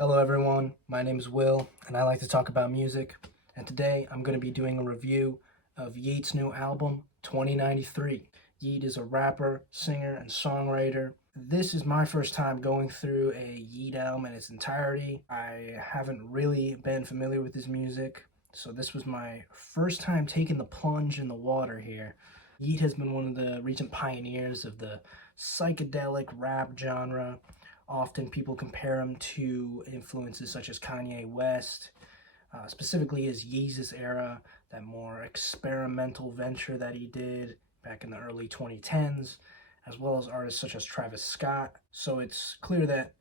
Hello everyone, my name is Will, and I like to talk about music, and today I'm going to be doing a review of Yeat's new album, 2093. Yeat is a rapper, singer, and songwriter. This is my first time going through a Yeat album in its entirety. I haven't really been familiar with his music, so this was my first time taking the plunge in the water here. Yeat has been one of the recent pioneers of the psychedelic rap genre. Often people compare him to influences such as Kanye West, specifically his Yeezus era, that more experimental venture that he did back in the early 2010s, as well as artists such as Travis Scott. So it's clear that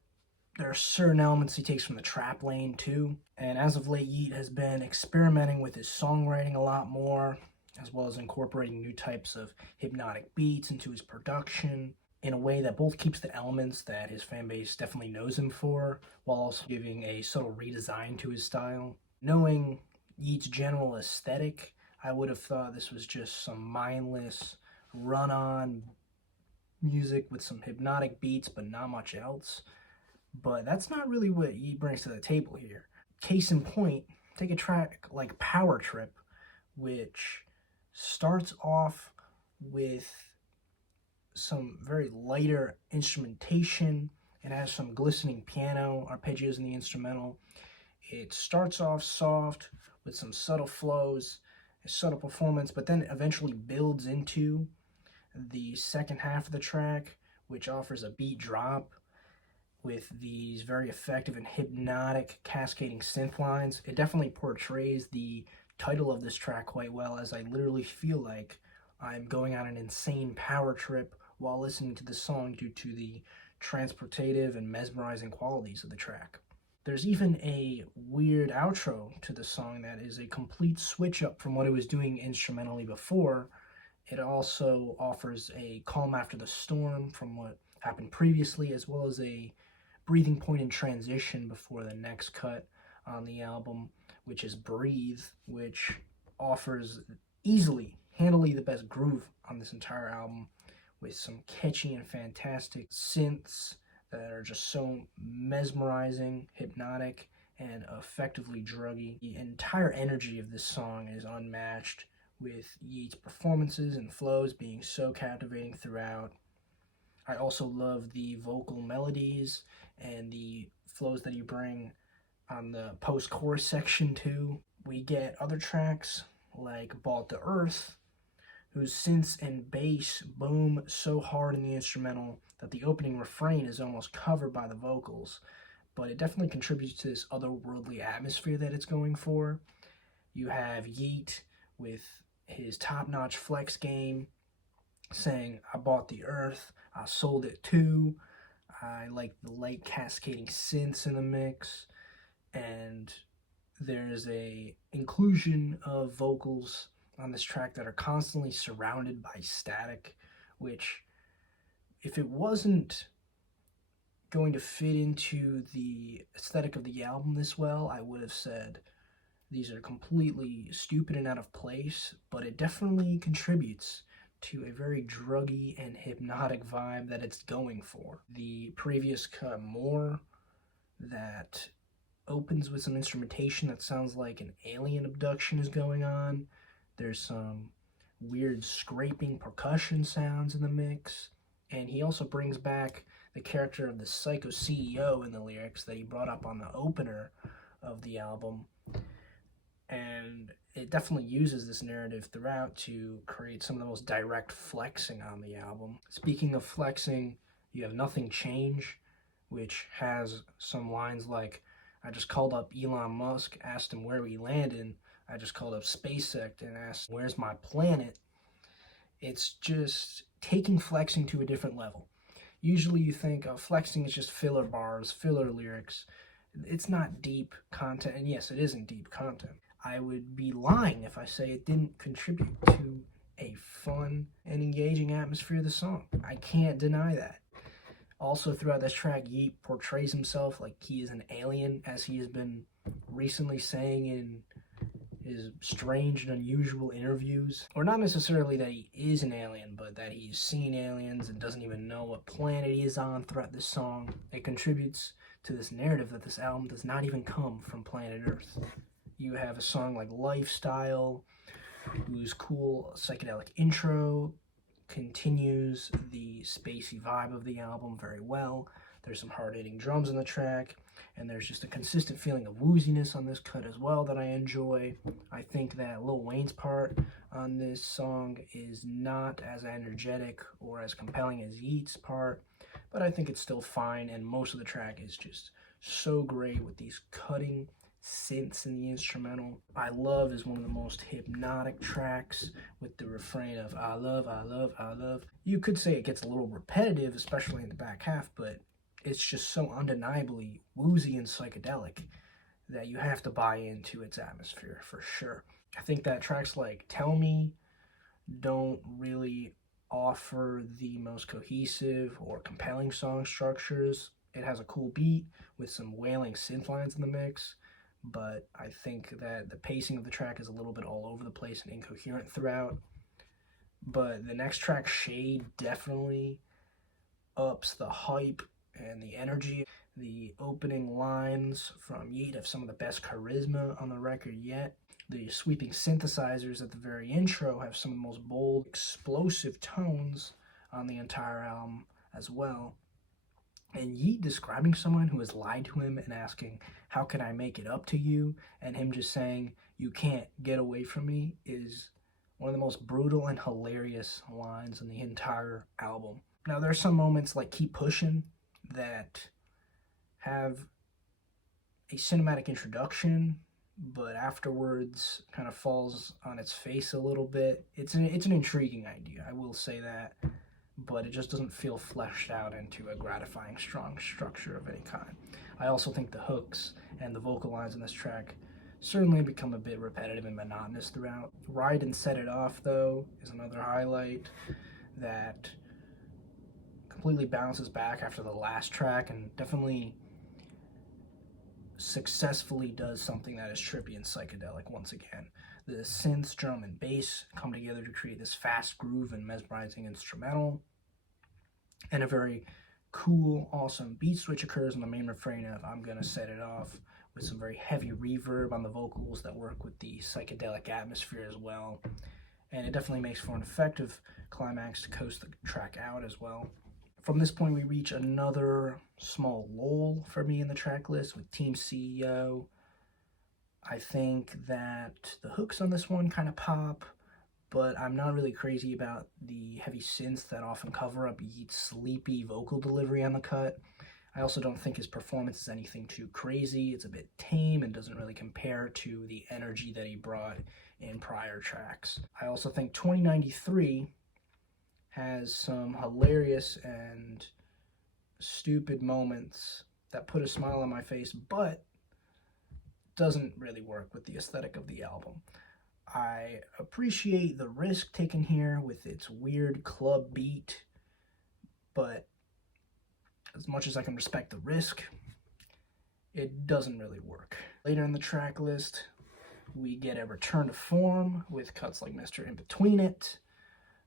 there are certain elements he takes from the trap lane too. And as of late, Yeat has been experimenting with his songwriting a lot more, as well as incorporating new types of hypnotic beats into his production, in a way that both keeps the elements that his fan base definitely knows him for, while also giving a subtle redesign to his style. Knowing Yeat's general aesthetic, I would have thought this was just some mindless, run-on music with some hypnotic beats, but not much else. But that's not really what Yeat brings to the table here. Case in point, take a track like Power Trip, which starts off with some very lighter instrumentation. It has some glistening piano arpeggios in the instrumental. It starts off soft with some subtle flows, a subtle performance, but then eventually builds into the second half of the track, which offers a beat drop with these very effective and hypnotic cascading synth lines. It definitely portrays the title of this track quite well, as I literally feel like I'm going on an insane power trip while listening to the song due to the transportative and mesmerizing qualities of the track. There's even a weird outro to the song that is a complete switch up from what it was doing instrumentally before. It also offers a calm after the storm from what happened previously, as well as a breathing point in transition before the next cut on the album, which is Breathe, which offers handily the best groove on this entire album, with some catchy and fantastic synths that are just so mesmerizing, hypnotic, and effectively druggy. The entire energy of this song is unmatched, with Yeat's performances and flows being so captivating throughout. I also love the vocal melodies and the flows that you bring on the post-chorus section too. We get other tracks like Bought the Earth, whose synths and bass boom so hard in the instrumental that the opening refrain is almost covered by the vocals, but it definitely contributes to this otherworldly atmosphere that it's going for. You have Yeat with his top-notch flex game saying, "I bought the earth, I sold it too." I like the light cascading synths in the mix, and there's a inclusion of vocals on this track that are constantly surrounded by static, which, if it wasn't going to fit into the aesthetic of the album this well, I would have said these are completely stupid and out of place, but it definitely contributes to a very druggy and hypnotic vibe that it's going for. The previous cut, Morë, that opens with some instrumentation that sounds like an alien abduction is going on. There's some weird scraping percussion sounds in the mix. And he also brings back the character of the psycho CEO in the lyrics that he brought up on the opener of the album. And it definitely uses this narrative throughout to create some of the most direct flexing on the album. Speaking of flexing, you have Nothing Change, which has some lines like, "I just called up Elon Musk, asked him where we landed. I just called up SpaceX and asked, where's my planet?" It's just taking flexing to a different level. Usually you think of flexing as just filler bars, filler lyrics. It's not deep content, and yes, it isn't deep content. I would be lying if I say it didn't contribute to a fun and engaging atmosphere of the song. I can't deny that. Also, throughout this track, Yeat portrays himself like he is an alien, as he has been recently saying in his strange and unusual interviews. Or not necessarily that he is an alien, but that he's seen aliens and doesn't even know what planet he is on throughout this song. It contributes to this narrative that this album does not even come from planet Earth. You have a song like Lyfestylë, whose cool psychedelic intro continues the spacey vibe of the album very well. There's some hard-hitting drums in the track, and there's just a consistent feeling of wooziness on this cut as well that I enjoy. I think that Lil Wayne's part on this song is not as energetic or as compelling as Yeat's part, but I think it's still fine, and most of the track is just so great with these cutting synths in the instrumental. I Love is one of the most hypnotic tracks with the refrain of I love, I love, I love. You could say it gets a little repetitive, especially in the back half, but it's just so undeniably woozy and psychedelic that you have to buy into its atmosphere for sure. I think that tracks like Tell Me don't really offer the most cohesive or compelling song structures. It has a cool beat with some wailing synth lines in the mix, but I think that the pacing of the track is a little bit all over the place and incoherent throughout. But the next track, Shade, definitely ups the hype and the energy. The opening lines from Yeat have some of the best charisma on the record yet. The sweeping synthesizers at the very intro have some of the most bold, explosive tones on the entire album as well. And Yeat describing someone who has lied to him and asking, how can I make it up to you? And him just saying, you can't get away from me, is one of the most brutal and hilarious lines in the entire album. Now, there are some moments like Keep Pushing that have a cinematic introduction, but afterwards kind of falls on its face a little bit. It's an intriguing idea, I will say that, but it just doesn't feel fleshed out into a gratifying, strong structure of any kind. I also think the hooks and the vocal lines in this track certainly become a bit repetitive and monotonous throughout. Ride and Set It Off, though, is another highlight that completely bounces back after the last track and definitely successfully does something that is trippy and psychedelic once again. The synths, drum, and bass come together to create this fast groove and mesmerizing instrumental, and a very cool, awesome beat switch occurs on the main refrain of I'm Gonna Set It Off, with some very heavy reverb on the vocals that work with the psychedelic atmosphere as well, and it definitely makes for an effective climax to coast the track out as well. From this point, we reach another small lull for me in the track list with Team CEO. I think that the hooks on this one kind of pop, but I'm not really crazy about the heavy synths that often cover up Yeat's sleepy vocal delivery on the cut. I also don't think his performance is anything too crazy. It's a bit tame and doesn't really compare to the energy that he brought in prior tracks. I also think 2093 has some hilarious and stupid moments that put a smile on my face, but doesn't really work with the aesthetic of the album. I appreciate the risk taken here with its weird club beat, but as much as I can respect the risk, it doesn't really work. Later in the track list, we get a return to form with cuts like Mr. Inbetweenit,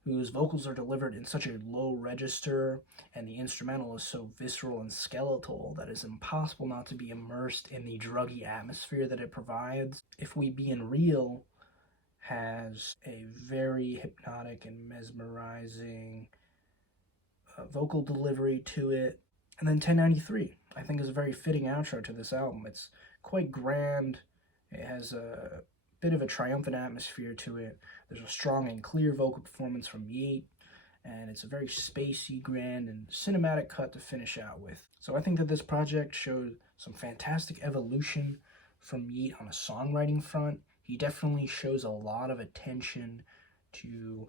whose vocals are delivered in such a low register, and the instrumental is so visceral and skeletal that it's impossible not to be immersed in the druggy atmosphere that it provides. If We Bein' Real has a very hypnotic and mesmerizing vocal delivery to it. And then 1093, I think, is a very fitting outro to this album. It's quite grand. It has a bit of a triumphant atmosphere to it. There's a strong and clear vocal performance from Yeat, and it's a very spacey, grand, and cinematic cut to finish out with. So I think that this project showed some fantastic evolution from Yeat on a songwriting front. He definitely shows a lot of attention to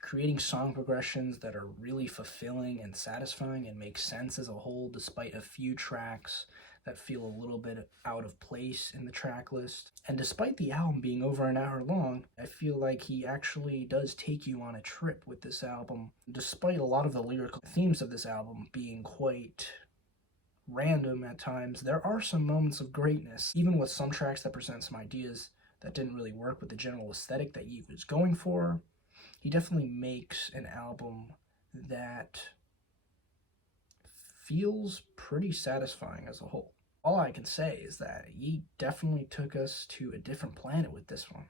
creating song progressions that are really fulfilling and satisfying and make sense as a whole, despite a few tracks that feel a little bit out of place in the track list. And despite the album being over an hour long, I feel like he actually does take you on a trip with this album. Despite a lot of the lyrical themes of this album being quite random at times, there are some moments of greatness, even with some tracks that present some ideas that didn't really work with the general aesthetic that Yeat was going for. He definitely makes an album that feels pretty satisfying as a whole. All I can say is that Yeat definitely took us to a different planet with this one.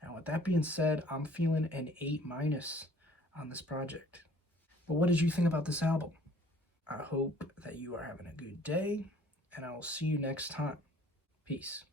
And with that being said, I'm feeling an 8- on this project. But what did you think about this album? I hope that you are having a good day, and I will see you next time. Peace.